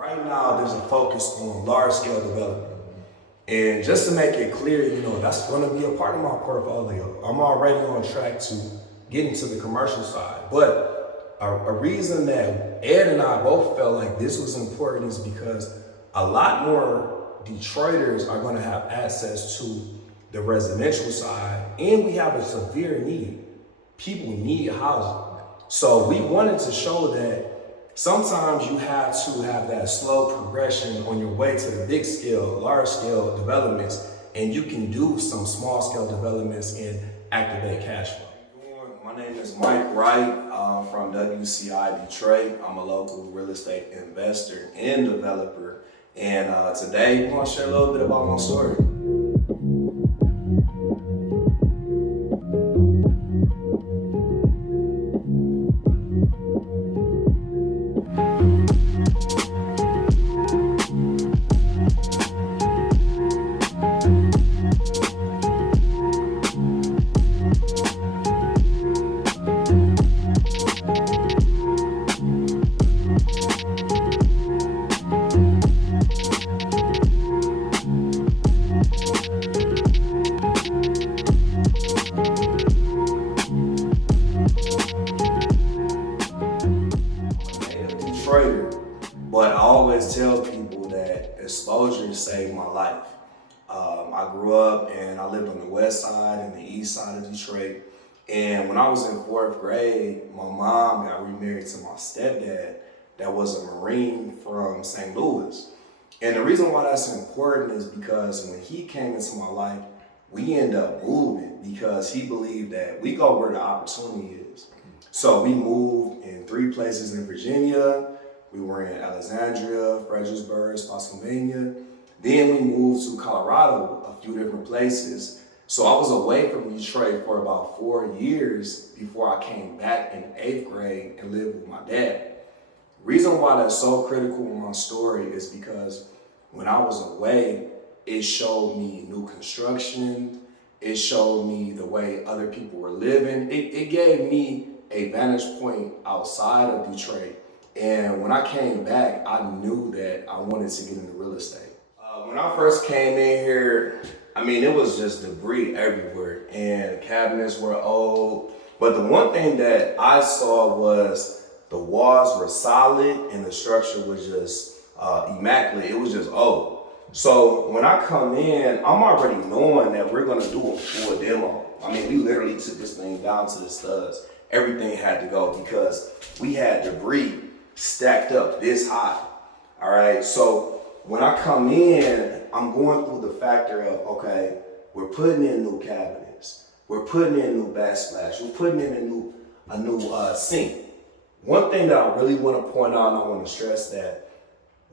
Right now, there's a focus on large-scale development. And just to make it clear, that's going to be a part of my portfolio. I'm already on track to get into the commercial side. But a reason that Ed and I both felt like this was important is because a lot more Detroiters are going to have access to the residential side, and we have a severe need. People need housing. So we wanted to show that sometimes you have to have that slow progression on your way to the big scale, large scale developments, and you can do some small scale developments and activate cash flow. My name is Mike Wright. I'm from WCIDetroit. I'm a local real estate investor and developer. And today we're going to share a little bit about my story. But I always tell people that exposure saved my life. I grew up and I lived on the west side and the east side of Detroit. And when I was in 4th grade, my mom got remarried to my stepdad that was a Marine from St. Louis. And the reason why that's important is because when he came into my life, we ended up moving because he believed that we go where the opportunity is. So we moved in 3 places in Virginia. We were in Alexandria, Fredericksburg, Spotsylvania. Then we moved to Colorado, a few different places. So I was away from Detroit for about 4 years before I came back in 8th grade and lived with my dad. Reason why that's so critical in my story is because when I was away, it showed me new construction. It showed me the way other people were living. It gave me a vantage point outside of Detroit. And when I came back, I knew that I wanted to get into real estate. When I first came in here, it was just debris everywhere and cabinets were old. But the one thing that I saw was the walls were solid and the structure was just immaculate. It was just old. So when I come in, I'm already knowing that we're gonna do a full demo. We literally took this thing down to the studs. Everything had to go because we had debris stacked up this high. All right, so when I come in, I'm going through the factor of, okay, we're putting in new cabinets, we're putting in new backsplash, we're putting in a new sink. One thing that I really want to point out, and I want to stress that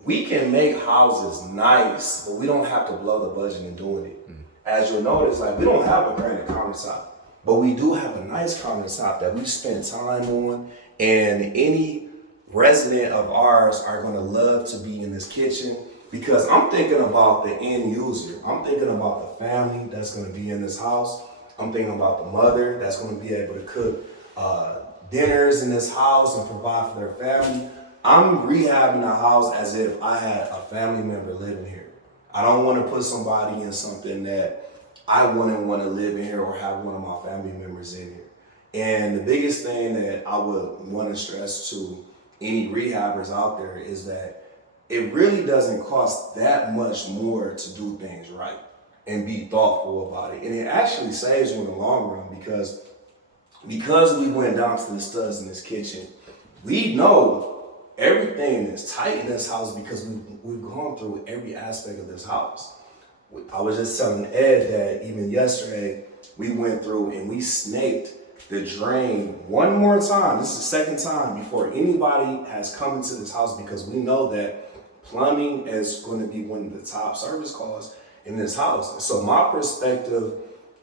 we can make houses nice, but we don't have to blow the budget in doing it. As you'll notice, we don't have a granite countertop, but we do have a nice countertop that we spend time on, and any resident of ours are going to love to be in this kitchen because I'm thinking about the end user. I'm thinking about the family that's going to be in this house. I'm thinking about the mother that's going to be able to cook dinners in this house and provide for their family. I'm rehabbing the house as if I had a family member living here. I don't want to put somebody in something that I wouldn't want to live in here or have one of my family members in here. And the biggest thing that I would want to stress to any rehabbers out there is that it really doesn't cost that much more to do things right and be thoughtful about it. And it actually saves you in the long run because we went down to the studs in this kitchen, we know everything is tight in this house because we've gone through every aspect of this house. I was just telling Ed that even yesterday we went through and we snaked the drain one more time. This is the second time before anybody has come into this house because we know that plumbing is going to be one of the top service costs in this house. So my perspective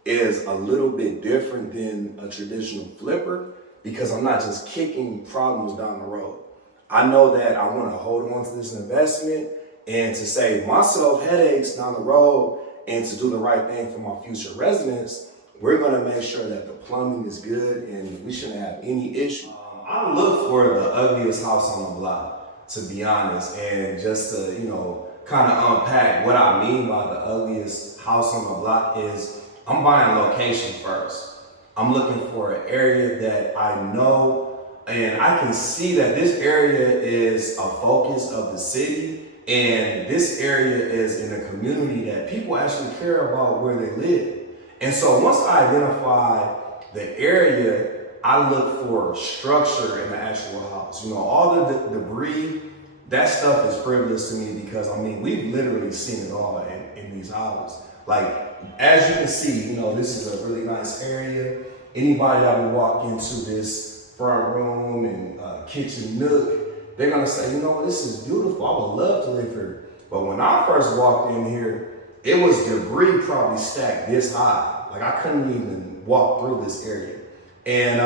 is a little bit different than a traditional flipper because I'm not just kicking problems down the road. I know that I want to hold on to this investment and to save myself headaches down the road and to do the right thing for my future residents. We're going to make sure that the plumbing is good and we shouldn't have any issue. I look for the ugliest house on the block. to be honest. And just to, kind of unpack what I mean by the ugliest house on the block is I'm buying location first. I'm looking for an area that I know and I can see that this area is a focus of the city, and this area is in a community that people actually care about where they live. And so once I identify the area, I look for structure in the actual house. All the debris, that stuff is frivolous to me because, we've literally seen it all in these houses. Like, as you can see, this is a really nice area. Anybody that would walk into this front room and kitchen nook, they're gonna say, this is beautiful. I would love to live here. But when I first walked in here, it was debris probably stacked this high. Like, I couldn't even walk through this area. And,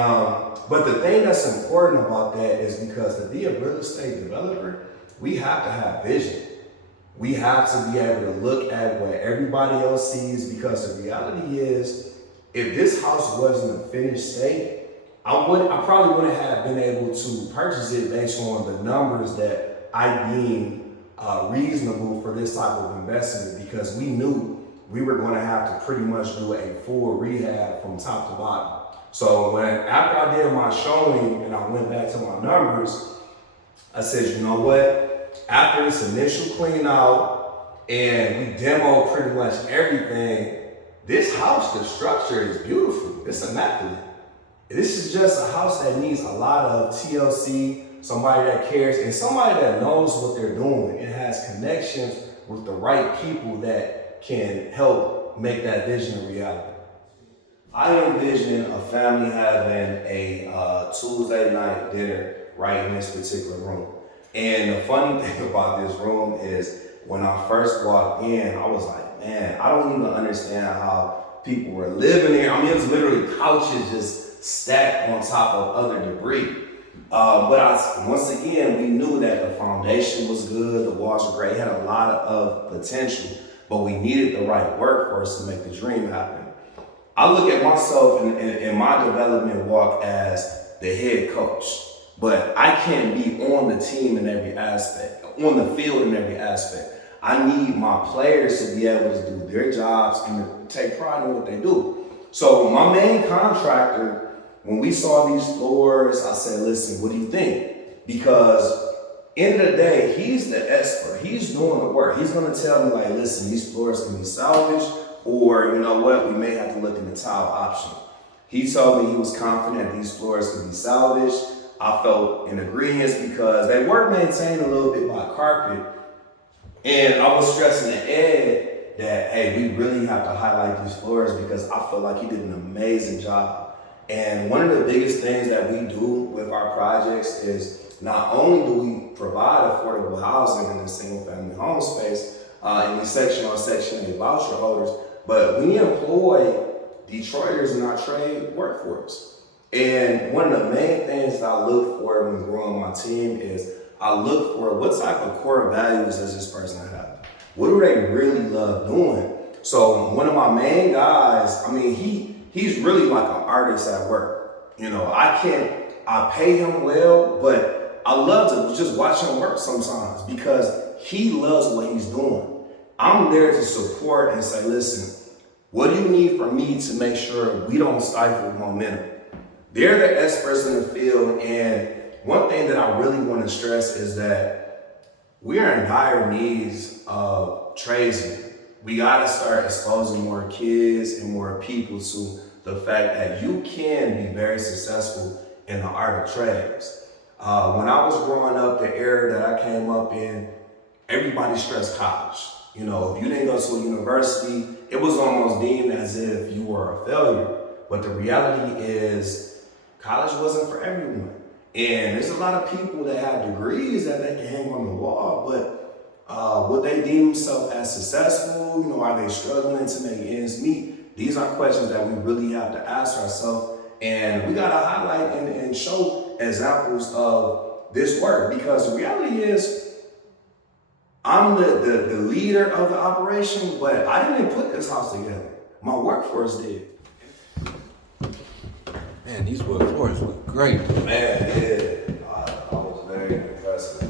but the thing that's important about that is because to be a real estate developer, we have to have vision. We have to be able to look at what everybody else sees, because the reality is, if this house wasn't a finished state, I probably wouldn't have been able to purchase it based on the numbers that I deemed reasonable for this type of investment, because we knew we were going to have to pretty much do a full rehab from top to bottom. So after I did my showing and I went back to my numbers, I said, you know what? After this initial clean out and we demoed pretty much everything, this house, the structure is beautiful. It's immaculate. This is just a house that needs a lot of TLC, somebody that cares, and somebody that knows what they're doing and has connections with the right people that can help make that vision a reality. I envision a family having a Tuesday night dinner right in this particular room. And the funny thing about this room is when I first walked in, I was like, man, I don't even understand how people were living here. It was literally couches just stacked on top of other debris. But once again, we knew that the foundation was good, the walls were great, it had a lot of potential, but we needed the right workforce to make the dream happen. I look at myself in my development walk as the head coach, but I can't be on the team in every aspect, on the field in every aspect. I need my players to be able to do their jobs and to take pride in what they do. So my main contractor, when we saw these floors, I said, listen, what do you think? Because end of the day, he's the expert. He's doing the work. He's gonna tell me like, listen, these floors can be salvaged, or you know what, we may have to look at the tile option. He told me he was confident these floors could be salvaged. I felt in agreement because they were maintained a little bit by carpet. And I was stressing to Ed that, hey, we really have to highlight these floors because I feel like he did an amazing job. And one of the biggest things that we do with our projects is not only do we provide affordable housing in the single family home space, in these Section 1, Section 8 voucher holders, but we employ Detroiters in our trade workforce. And one of the main things that I look for when growing my team is I look for what type of core values does this person have? What do they really love doing? So one of my main guys, he's really like an artist at work. I pay him well, but I love to just watch him work sometimes because he loves what he's doing. I'm there to support and say, listen, what do you need from me to make sure we don't stifle momentum? They're the experts in the field, and one thing that I really want to stress is that we are in dire needs of tradesmen. We got to start exposing more kids and more people to the fact that you can be very successful in the art of trades. When I was growing up, the era that I came up in, everybody stressed college. If you didn't go to a university, it was almost deemed as if you were a failure. But the reality is, college wasn't for everyone. And there's a lot of people that have degrees that they can hang on the wall, but would they deem themselves as successful? Are they struggling to make ends meet? These are questions that we really have to ask ourselves. And we got to highlight and show examples of this work, because the reality is, I'm the leader of the operation, but I didn't put this house together. My workforce did. Man, these wood floors look great. Man, yeah. I was very impressed.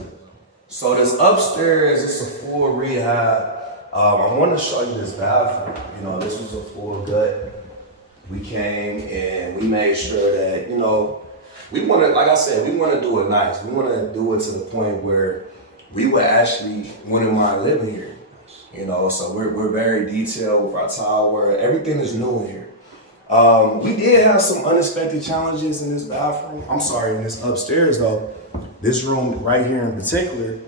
So this upstairs, it's a full rehab. I want to show you this bathroom. You know, this was a full gut. We came and we made sure that, you know, we want to, like I said, we want to do it nice. We want to do it to the point where we would actually wouldn't mind living here. You know, so we're very detailed with our tile work. Everything is new in here. We did have some unexpected challenges in this bathroom. I'm sorry, in this upstairs though. This room right here in particular,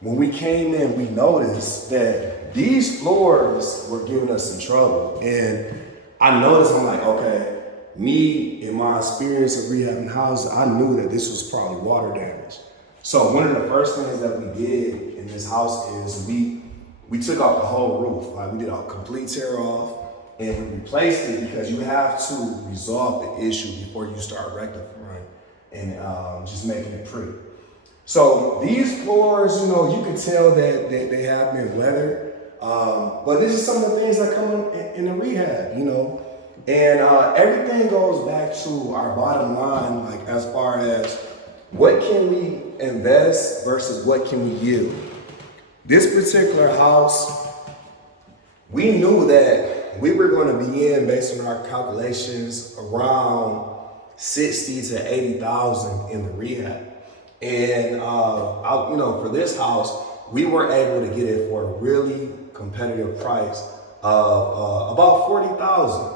when we came in, we noticed that these floors were giving us some trouble. And I noticed, I'm like, okay, me in my experience of rehabbing houses, I knew that this was probably water damage. So one of the first things that we did in this house is we took out the whole roof. Like, we did a complete tear off and we replaced it because you have to resolve the issue before you start rectifying and just making it pretty. So these floors, you know, you can tell that they have been weathered, but this is some of the things that come in the rehab, you know, and everything goes back to our bottom line, like as far as what can we invest versus what can we yield. This particular house, we knew that we were going to be in, based on our calculations, around 60 to 80,000 in the rehab. And, you know, for this house, we were able to get it for a really competitive price of about 40,000.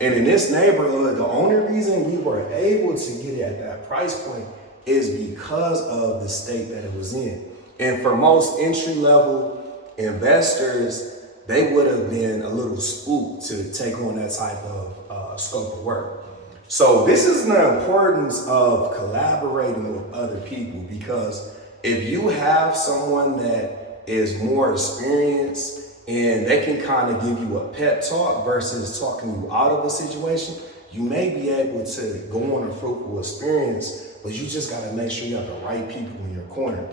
And in this neighborhood, the only reason we were able to get it at that price point is because of the state that it was in. And for most entry-level investors, they would have been a little spooked to take on that type of scope of work. So this is the importance of collaborating with other people, because if you have someone that is more experienced and they can kind of give you a pep talk versus talking you out of a situation, you may be able to go on a fruitful experience, but you just got to make sure you have the right people in your corner.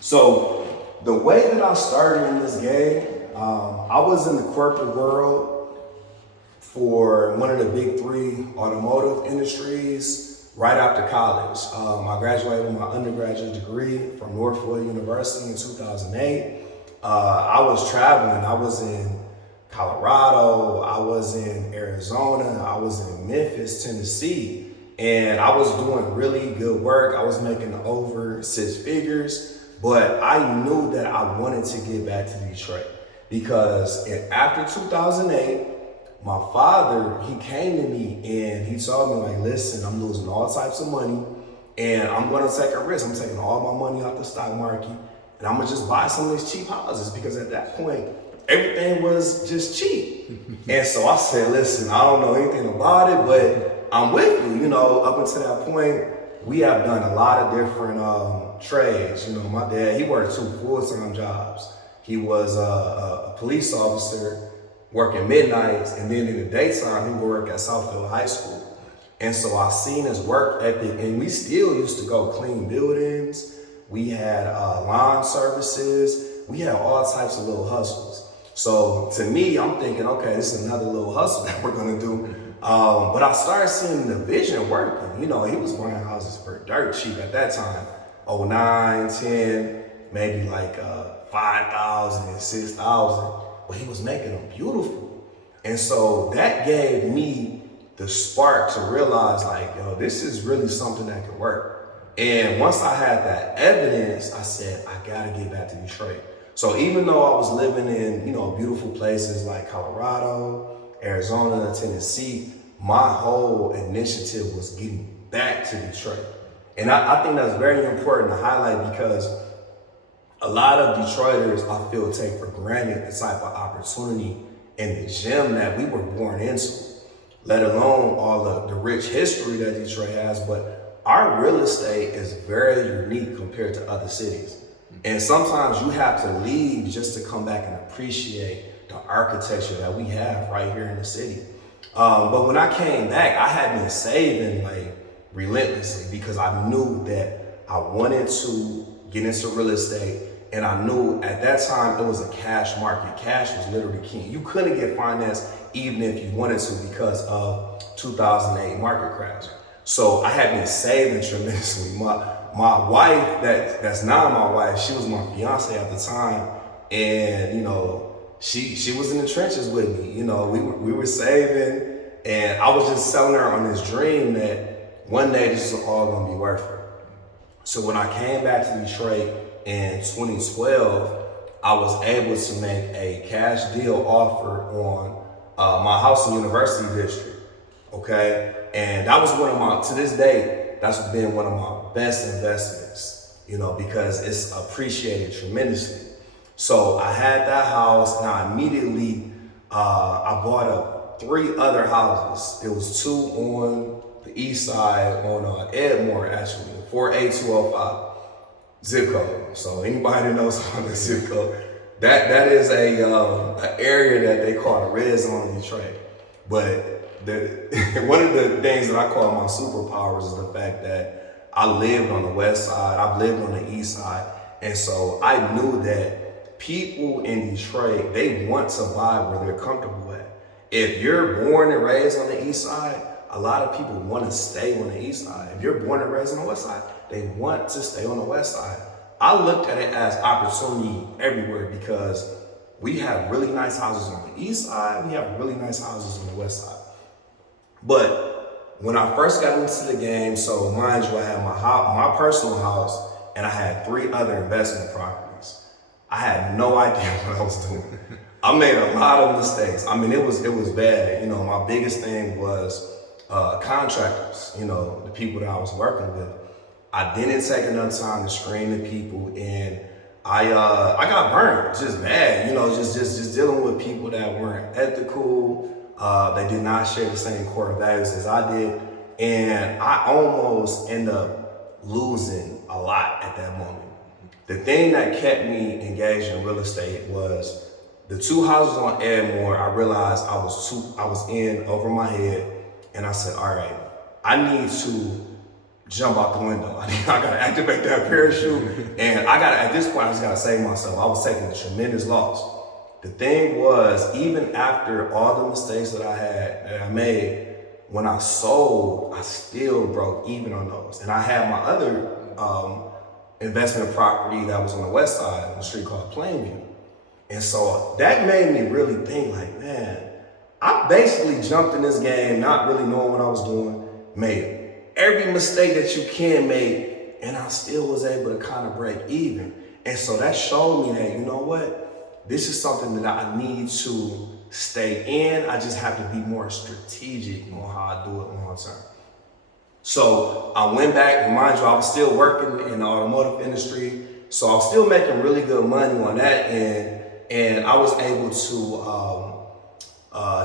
So the way that I started in this game, I was in the corporate world for one of the big three automotive industries right after college. I graduated with my undergraduate degree from Northwood University in 2008. I was traveling. I was in Colorado, I was in Arizona, I was in Memphis, Tennessee, and I was doing really good work. I was making over 6 figures, but I knew that I wanted to get back to Detroit because after 2008, my father, he came to me and he told me, like, listen, I'm losing all types of money and I'm gonna take a risk. I'm taking all my money out the stock market and I'm gonna just buy some of these cheap houses, because at that point, everything was just cheap. And so I said, listen, I don't know anything about it, but I'm with you. You know, up until that point, we have done a lot of different trades. You know, my dad, he worked 2 full-time jobs. He was a police officer working midnights, and then in the daytime, he would work at Southfield High School. And so I seen his work ethic, and we still used to go clean buildings. We had lawn services. We had all types of little hustles. So to me, I'm thinking, okay, this is another little hustle that we're gonna do. But I started seeing the vision working. You know, he was buying houses for dirt cheap at that time. 09, 10, maybe like 5,000 and 6,000. But he was making them beautiful. And so that gave me the spark to realize, like, yo, this is really something that can work. And once I had that evidence, I said, I gotta get back to Detroit. So even though I was living in, you know, beautiful places like Colorado, Arizona, Tennessee, my whole initiative was getting back to Detroit. And I think that's very important to highlight, because a lot of Detroiters, I feel, take for granted the type of opportunity and the gem that we were born into, let alone all the rich history that Detroit has. But our real estate is very unique compared to other cities. And sometimes you have to leave just to come back and appreciate the architecture that we have right here in the city. But when I came back, I had been saving like relentlessly, because I knew that I wanted to get into real estate. And I knew at that time it was a cash market. Cash was literally king. You couldn't get financed even if you wanted to, because of 2008 market crash. So I had been saving tremendously. my wife, that's not my wife, she was my fiance at the time, and you know, she was in the trenches with me. You know, we were saving, and I was just selling her on this dream that one day this is all gonna be worth it. So when I came back to Detroit in 2012, I was able to make a cash deal offer on my house in University District, okay? And that was to this day, that's been one of my best investments, you know, because it's appreciated tremendously. So I had that house, and I immediately, I bought up 3 other houses. It was 2 on the east side on Edmore, actually, 48205 zip code. So anybody that knows about the zip code, that is an area that they call the red zone in Detroit. But one of the things that I call my superpowers is the fact that I lived on the west side, I've lived on the east side, and so I knew that people in Detroit, they want to buy where they're comfortable at. If you're born and raised on the east side, a lot of people want to stay on the east side. If you're born and raised on the west side, they want to stay on the west side. I looked at it as opportunity everywhere because we have really nice houses on the east side, we have really nice houses on the west side. But when I first got into the game, so mind you, I had my personal house, and I had 3 other investment properties. I had no idea what I was doing. I made a lot of mistakes. I mean, it was bad. You know, my biggest thing was contractors, you know, the people that I was working with. I didn't take enough time to screen the people, and I got burned, just bad, you know, just dealing with people that weren't ethical. They did not share the same core values as I did, and I almost ended up losing a lot at that moment. The thing that kept me engaged in real estate was the 2 houses on Edmore. I realized I was in over my head, and I said, all right, I need to jump out the window. I gotta activate that parachute, and at this point, I just gotta save myself. I was taking a tremendous loss. The thing was, even after all the mistakes that I made, when I sold, I still broke even on those. And I had my other investment property that was on the west side of the street called Plainview. And so that made me really think like, man, I basically jumped in this game not really knowing what I was doing, made every mistake that you can make, and I still was able to kind of break even. And so that showed me that, you know what? This is something that I need to stay in. I just have to be more strategic on how I do it long term. So I went back, and mind you, I was still working in the automotive industry. So I was still making really good money on that end. And I was able to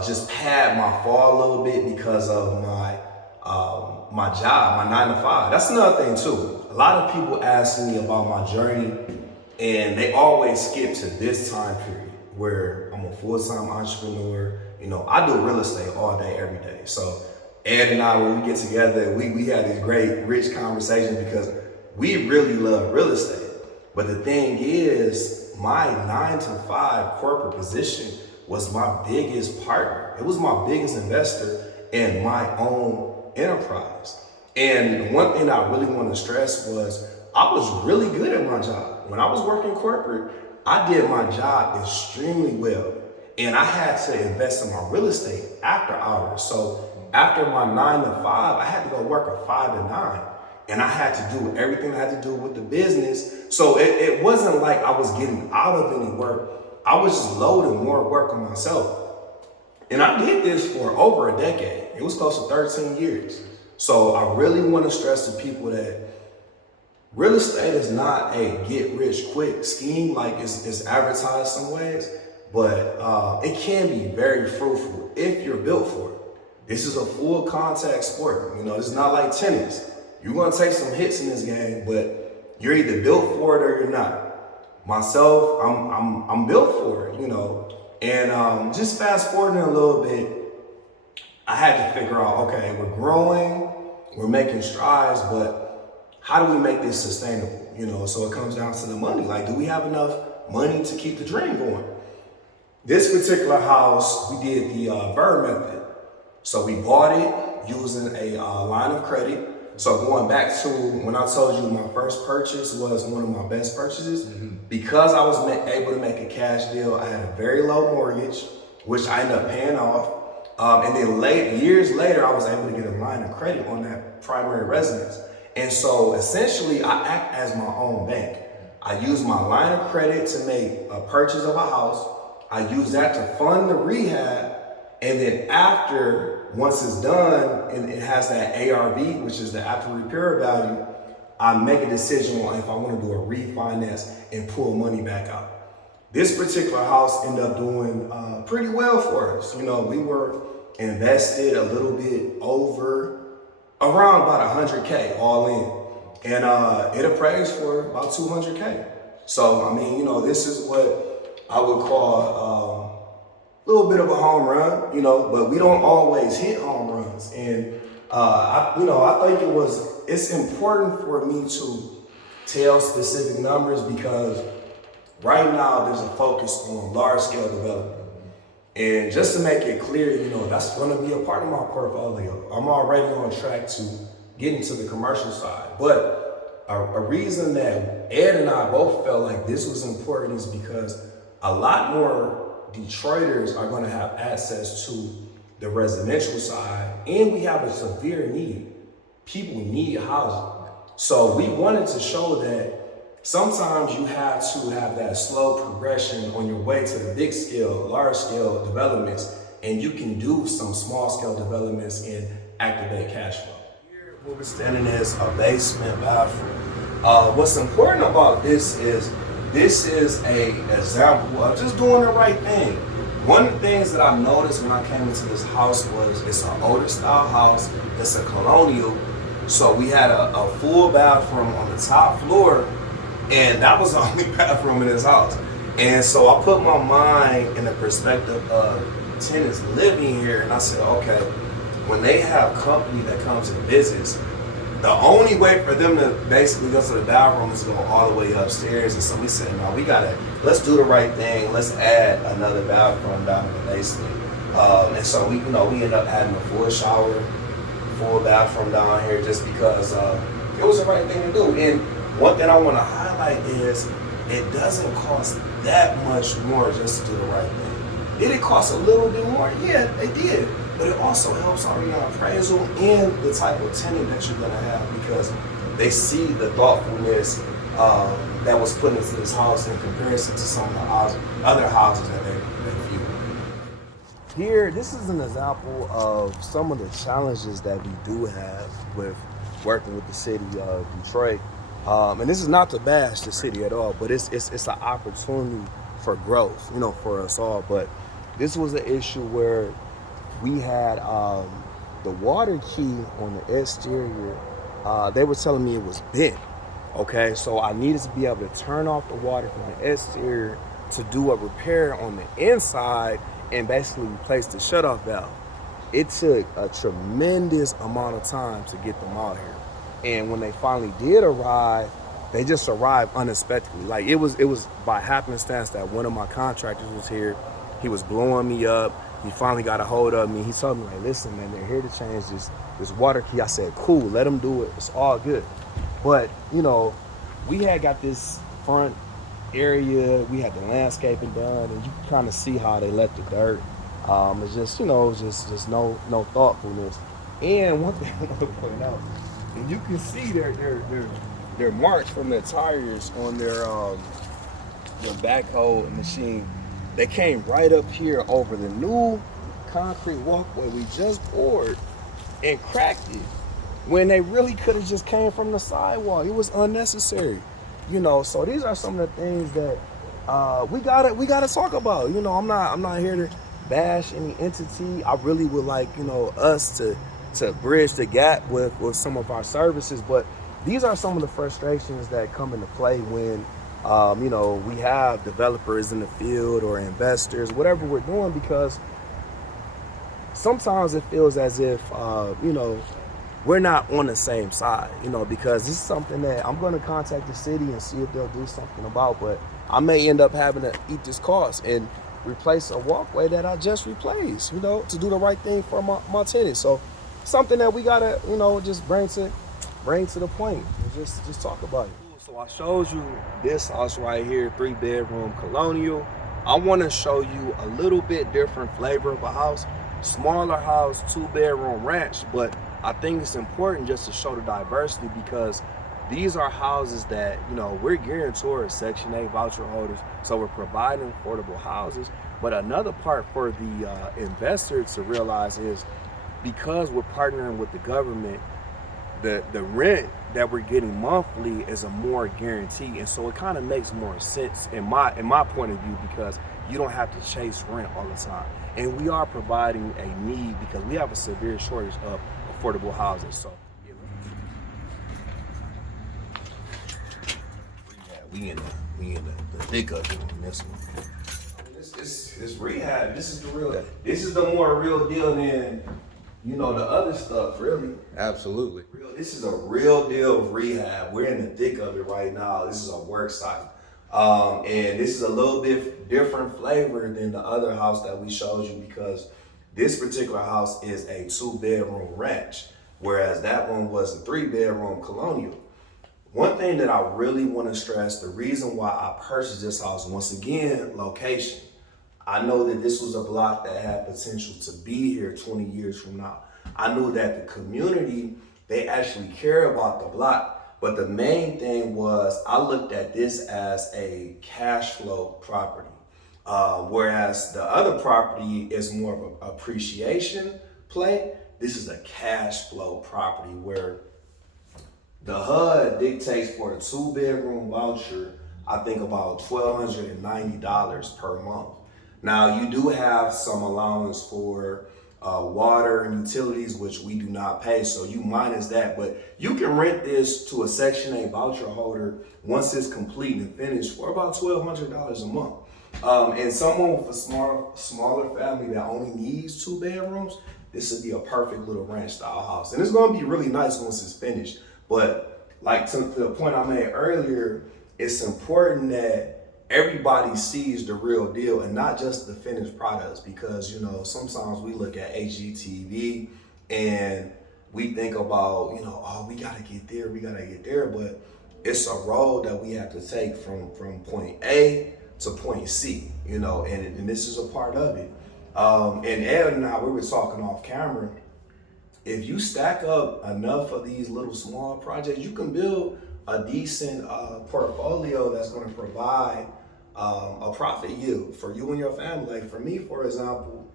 just pad my fall a little bit because of my job, my 9 to 5. That's another thing too. A lot of people ask me about my journey, and they always skip to this time period where I'm a full-time entrepreneur. You know, I do real estate all day, every day. So Ed and I, when we get together, we have these great, rich conversations because we really love real estate. But the thing is, my 9 to 5 corporate position was my biggest partner. It was my biggest investor in my own enterprise. And one thing I really want to stress was I was really good at my job. When I was working corporate, I did my job extremely well. And I had to invest in my real estate after hours. So after my 9 to 5, I had to go work a 5 to 9. And I had to do everything I had to do with the business. So it wasn't like I was getting out of any work. I was just loading more work on myself. And I did this for over a decade. It was close to 13 years. So I really want to stress to people that real estate is not a get rich quick scheme like it's advertised some ways, but it can be very fruitful if you're built for it. This is a full contact sport. You know, it's not like tennis. You're going to take some hits in this game, but you're either built for it or you're not. Myself, I'm built for it, you know. And just fast forwarding a little bit, I had to figure out, okay, we're growing, we're making strides, but how do we make this sustainable? You know, so it comes down to the money. Like, do we have enough money to keep the dream going? This particular house, we did the Bird method. So we bought it using a line of credit. So going back to when I told you my first purchase was one of my best purchases, because I was able to make a cash deal, I had a very low mortgage, which I ended up paying off. And then years later, I was able to get a line of credit on that primary residence. And so essentially, I act as my own bank. I use my line of credit to make a purchase of a house. I use that to fund the rehab. And then once it's done, and it has that ARV, which is the after repair value, I make a decision on if I want to do a refinance and pull money back out. This particular house ended up doing pretty well for us. We were invested a little bit over, around about 100K all in. And it appraised for about 200K. So, this is what I would call a little bit of a home run, but we don't always hit home runs. And, I think it's important for me to tell specific numbers because right now there's a focus on large scale development. And just to make it clear, that's going to be a part of my portfolio. I'm already on track to get into the commercial side. But a reason that Ed and I both felt like this was important is because a lot more Detroiters are going to have access to the residential side, and we have a severe need. People need housing. So we wanted to show that sometimes you have to have that slow progression on your way to the big scale, large scale developments, and you can do some small scale developments and activate cash flow. Here, what we're standing is a basement bathroom. What's important about this is a example of just doing the right thing. One of the things that I noticed when I came into this house was it's an older style house, it's a colonial, so we had a full bathroom on the top floor, and that was the only bathroom in this house. And so I put my mind in the perspective of tenants living here, and I said, okay, when they have company that comes and visits, the only way for them to basically go to the bathroom is go all the way upstairs. And so we said, no, let's do the right thing. Let's add another bathroom down in the basement. And so we ended up adding a full shower, full bathroom down here just because it was the right thing to do. And one thing I want to highlight is it doesn't cost that much more just to do the right thing. Did it cost a little bit more? Yeah, it did. But it also helps on your appraisal and the type of tenant that you're gonna have because they see the thoughtfulness that was put into this house in comparison to some of the other houses that they view. Here, this is an example of some of the challenges that we do have with working with the city of Detroit. And this is not to bash the city at all, but it's an opportunity for growth, for us all. But this was an issue where we had the water key on the exterior. They were telling me it was bent. Okay, so I needed to be able to turn off the water from the exterior to do a repair on the inside and basically replace the shutoff valve. It took a tremendous amount of time to get them out here. And when they finally did arrive, they just arrived unexpectedly. Like it was by happenstance that one of my contractors was here. He was blowing me up. He finally got a hold of me. He told me, like, listen, man, they're here to change this water key. I said, cool, let them do it. It's all good. But, we had got this front area. We had the landscaping done, and you can kind of see how they left the dirt. It's just, just no thoughtfulness. And one thing I want to point out, and you can see their marks from their tires on their backhoe machine. They came right up here over the new concrete walkway we just poured and cracked it when they really could have just came from the sidewalk. It was unnecessary, So these are some of the things that we gotta talk about. I'm not here to bash any entity. I really would like us to bridge the gap with some of our services, but these are some of the frustrations that come into play when we have developers in the field or investors, whatever we're doing, because sometimes it feels as if, we're not on the same side, because this is something that I'm going to contact the city and see if they'll do something about, but I may end up having to eat this cost and replace a walkway that I just replaced, to do the right thing for my tenants. So something that we got to, just bring to bring to the point and just talk about it. So I showed you this house right here, 3-bedroom colonial. I want to show you a little bit different flavor of a house. Smaller house, 2-bedroom ranch, but I think it's important just to show the diversity because these are houses that, we're gearing towards Section 8 voucher holders, so we're providing affordable houses. But another part for the investor to realize is because we're partnering with the government, the rent that we're getting monthly is a more guarantee, and so it kind of makes more sense in my point of view because you don't have to chase rent all the time. And we are providing a need because we have a severe shortage of affordable houses. So we in the thick of it on this one. It's rehab. This is the more real deal than the other stuff, really. Absolutely. This is a real deal of rehab. We're in the thick of it right now. This is a work site. And this is a little bit different flavor than the other house that we showed you because this particular house is a 2-bedroom ranch, whereas that one was a 3-bedroom colonial. One thing that I really want to stress, the reason why I purchased this house, once again, location. I know that this was a block that had potential to be here 20 years from now. I knew that the community, they actually care about the block. But the main thing was I looked at this as a cash flow property. Whereas the other property is more of an appreciation play. This is a cash flow property where the HUD dictates for a 2-bedroom voucher, I think about $1,290 per month. Now, you do have some allowance for water and utilities, which we do not pay, so you minus that. But you can rent this to a Section 8 voucher holder once it's complete and finished for about $1,200 a month. And someone with a smaller family that only needs 2 bedrooms, this would be a perfect little ranch style house. And it's going to be really nice once it's finished. But like to the point I made earlier, it's important that everybody sees the real deal and not just the finished products because, sometimes we look at HGTV and we think about, we got to get there, but it's a road that we have to take from point A to point C, and this is a part of it. And Ed and I, we were talking off camera. If you stack up enough of these little small projects, you can build a decent portfolio that's going to provide a profit yield for you and your family. Like for me, for example,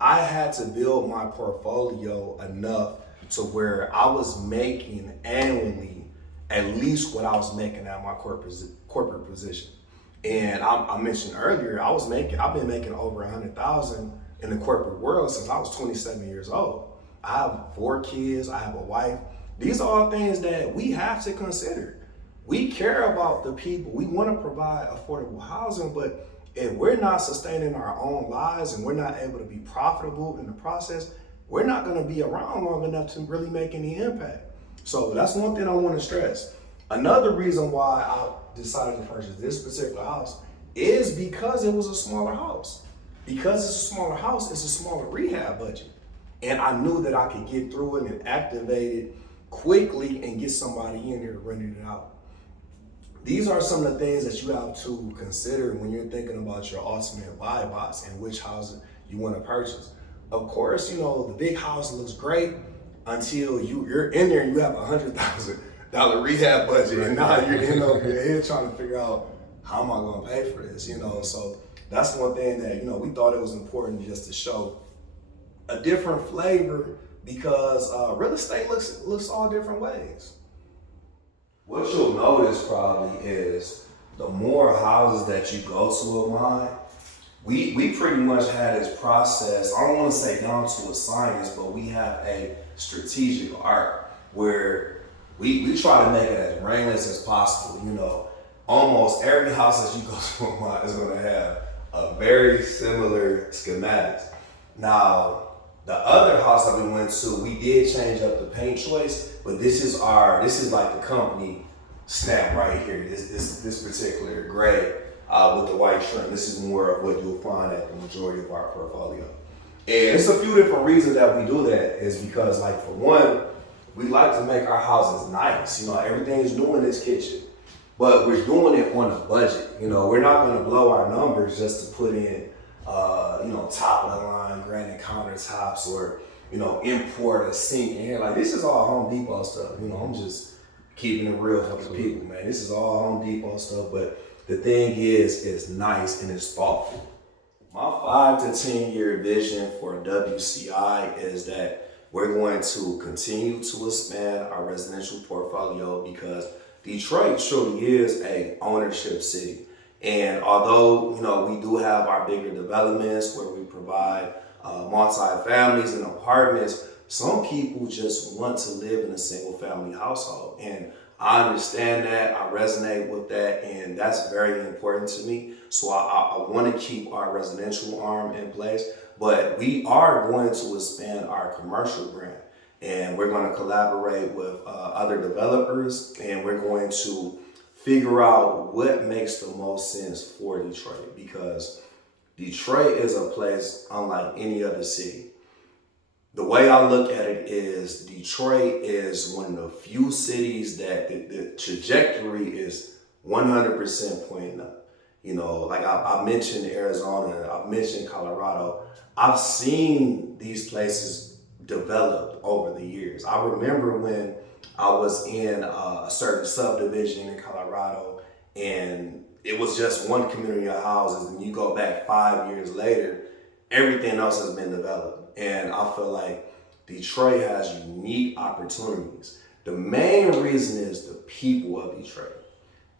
I had to build my portfolio enough to where I was making annually at least what I was making at my corporate position. And I mentioned earlier, I've been making over 100,000 in the corporate world since I was 27 years old. I have 4 kids, I have a wife. These are all things that we have to consider. We care about the people. We want to provide affordable housing, but if we're not sustaining our own lives and we're not able to be profitable in the process, we're not going to be around long enough to really make any impact. So that's one thing I want to stress. Another reason why I decided to purchase this particular house is because it was a smaller house. Because it's a smaller house, it's a smaller rehab budget. And I knew that I could get through it and activate it quickly and get somebody in here renting it out. These are some of the things that you have to consider when you're thinking about your ultimate buy box and which house you want to purchase. Of course, the big house looks great until you're in there and you have $100,000 rehab budget, and now you're in over your head trying to figure out how am I going to pay for this, So that's one thing that we thought it was important just to show a different flavor because real estate looks all different ways. What you'll notice probably is the more houses that you go to of mine, we pretty much had this process, I don't want to say down to a science, but we have a strategic art where we try to make it as brainless as possible. Almost every house that you go to of mine is going to have a very similar schematics. Now, the other house that we went to, we did change up the paint choice, but this is like the company stamp right here. This particular gray with the white trim. This is more of what you'll find at the majority of our portfolio. And it's a few different reasons that we do that is because, like, for one, we like to make our houses nice. You know, everything's new in this kitchen, but we're doing it on a budget. You know, we're not going to blow our numbers just to put in, top of the line granite countertops or, import a sink in here. Like, this is all Home Depot stuff. You know, I'm just keeping it real for the people, man. This is all Home Depot stuff, but the thing is, it's nice and it's thoughtful. My 5 to 10 year vision for WCI is that we're going to continue to expand our residential portfolio because Detroit truly is a ownership city. And although, we do have our bigger developments where we provide multi-families and apartments, some people just want to live in a single family household. And I understand that, I resonate with that, and that's very important to me. So I want to keep our residential arm in place, but we are going to expand our commercial brand. And we're going to collaborate with other developers, and we're going to figure out what makes the most sense for Detroit, because Detroit is a place unlike any other city. The way I look at it is Detroit is one of the few cities that the trajectory is 100% pointing up. Like I mentioned Arizona, I've mentioned Colorado. I've seen these places develop over the years. I remember when I was in a certain subdivision in Colorado, and it was just one community of houses, and you go back 5 years later, everything else has been developed. And I feel like Detroit has unique opportunities. The main reason is the people of Detroit.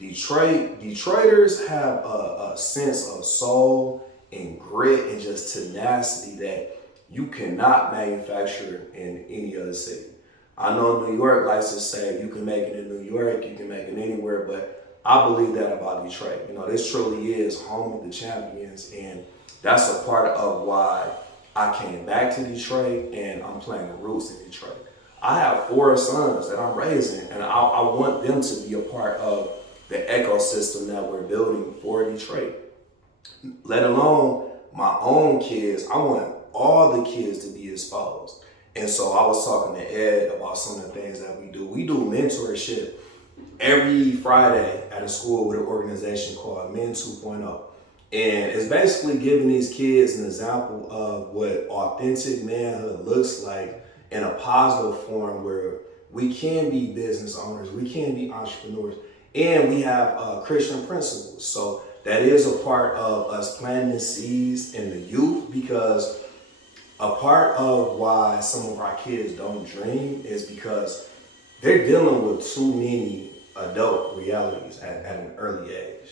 Detroiters have a sense of soul and grit and just tenacity that you cannot manufacture in any other city. I know New York likes to say you can make it in New York, you can make it anywhere, but I believe that about Detroit. This truly is home of the champions, and that's a part of why I came back to Detroit and I'm playing roots in Detroit. I have 4 sons that I'm raising, and I want them to be a part of the ecosystem that we're building for Detroit. Let alone my own kids, I want all the kids to be exposed. And so I was talking to Ed about some of the things that we do. We do mentorship every Friday at a school with an organization called Men 2.0. And it's basically giving these kids an example of what authentic manhood looks like in a positive form, where we can be business owners, we can be entrepreneurs, and we have Christian principles. So that is a part of us planting seeds in the youth, because a part of why some of our kids don't dream is because they're dealing with too many adult realities at an early age.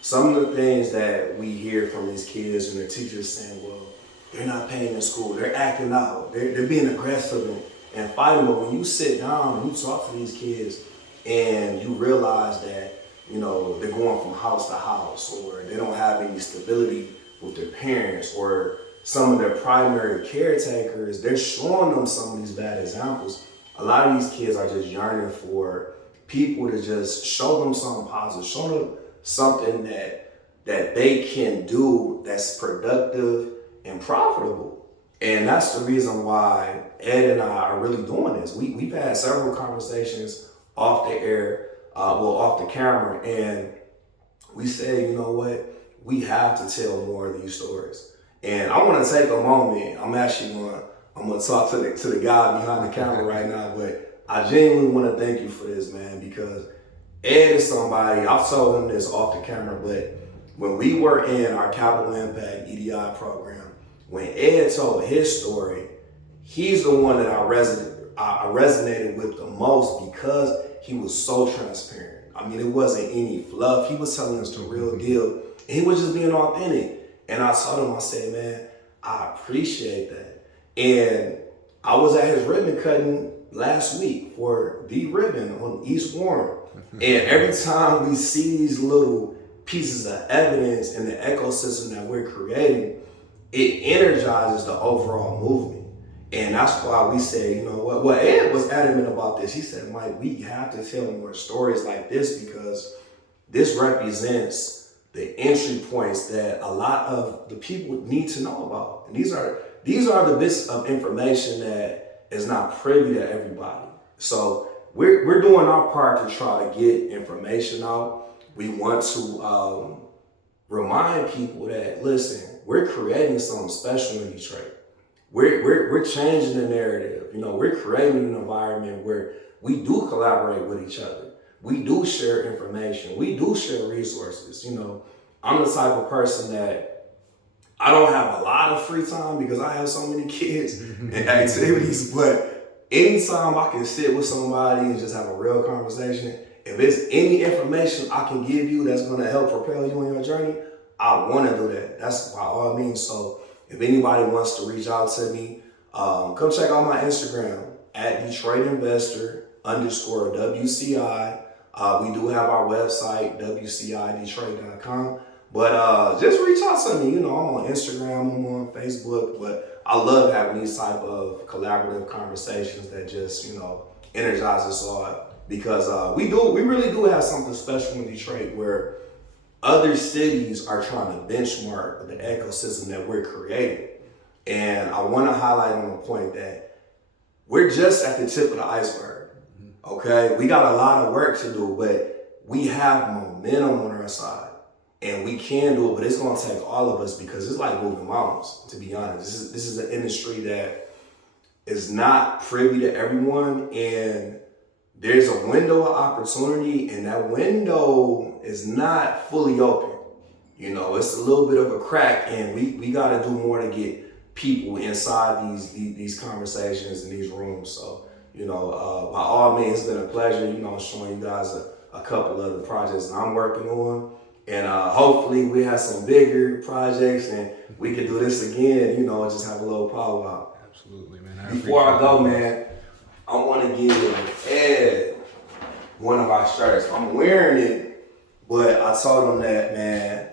Some of the things that we hear from these kids and their teachers saying, well, they're not paying in school, they're acting out, they're being aggressive and fighting. But when you sit down and you talk to these kids and you realize that, they're going from house to house, or they don't have any stability with their parents, or some of their primary caretakers, they're showing them some of these bad examples. A lot of these kids are just yearning for people to just show them something positive, show them something that they can do that's productive and profitable. And that's the reason why Ed and I are really doing this. We've had several conversations off the air, off the camera, and we say, we have to tell more of these stories. And I want to take a moment. I'm going to talk to the guy behind the camera right now, but I genuinely want to thank you for this, man, because Ed is somebody, I've told him this off the camera, but when we were in our Capital Impact EDI program, when Ed told his story, he's the one that I resonated with the most, because he was so transparent. I mean, it wasn't any fluff. He was telling us the real deal, and he was just being authentic. And I told him, I said, man, I appreciate that. And I was at his ribbon cutting last week for the ribbon on East Warren. And every time we see these little pieces of evidence in the ecosystem that we're creating, it energizes the overall movement. And that's why we say, well, Ed was adamant about this. He said, Mike, we have to tell more stories like this, because this represents the entry points that a lot of the people need to know about. And these are the bits of information that is not privy to everybody. So we're doing our part to try to get information out. We want to remind people that, listen, we're creating something special in Detroit. We're changing the narrative. You know, we're creating an environment where we do collaborate with each other. We do share information. We do share resources. You know, I'm the type of person that I don't have a lot of free time because I have so many kids and activities, but anytime I can sit with somebody and just have a real conversation, if there's any information I can give you that's going to help propel you on your journey, I want to do that. That's by all means. So if anybody wants to reach out to me, come check out my Instagram at DetroitInvestor_WCI. We do have our website, WCIDetroit.com. But just reach out to me. You know, I'm on Instagram, I'm on Facebook, but I love having these type of collaborative conversations that just, you know, energize us all. Because we really do have something special in Detroit where other cities are trying to benchmark the ecosystem that we're creating. And I want to highlight on the point that we're just at the tip of the iceberg, okay? We got a lot of work to do, but we have momentum on our side. And we can do it, but it's going to take all of us because it's like moving mountains, to be honest. This is an industry that is not privy to everyone, and there's a window of opportunity, and that window is not fully open. You know, it's a little bit of a crack, and we got to do more to get people inside these conversations in these rooms. So, you know, by all means, it's been a pleasure, you know, showing you guys a couple of the projects that I'm working on. And hopefully we have some bigger projects and we can do this again, you know, and just have a little powwow. Absolutely, man. Before I go, man, I want to give Ed one of our shirts. I'm wearing it, but I told him that, man,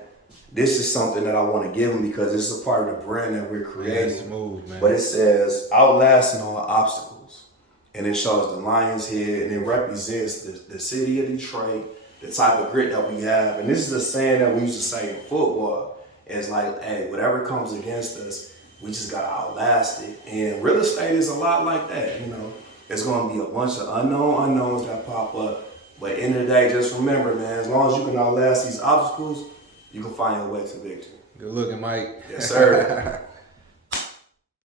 this is something that I want to give him because this is a part of the brand that we're creating. Smooth, man. But it says, outlasting all obstacles. And it shows the lion's head and it represents the city of Detroit, the type of grit that we have. And this is a saying that we used to say in football. It's like, hey, whatever comes against us, we just gotta outlast it. And real estate is a lot like that, you know. It's gonna be a bunch of unknowns that pop up. But at the end of the day, just remember, man, as long as you can outlast these obstacles, you can find your way to victory. Good looking, Mike. Yes, sir.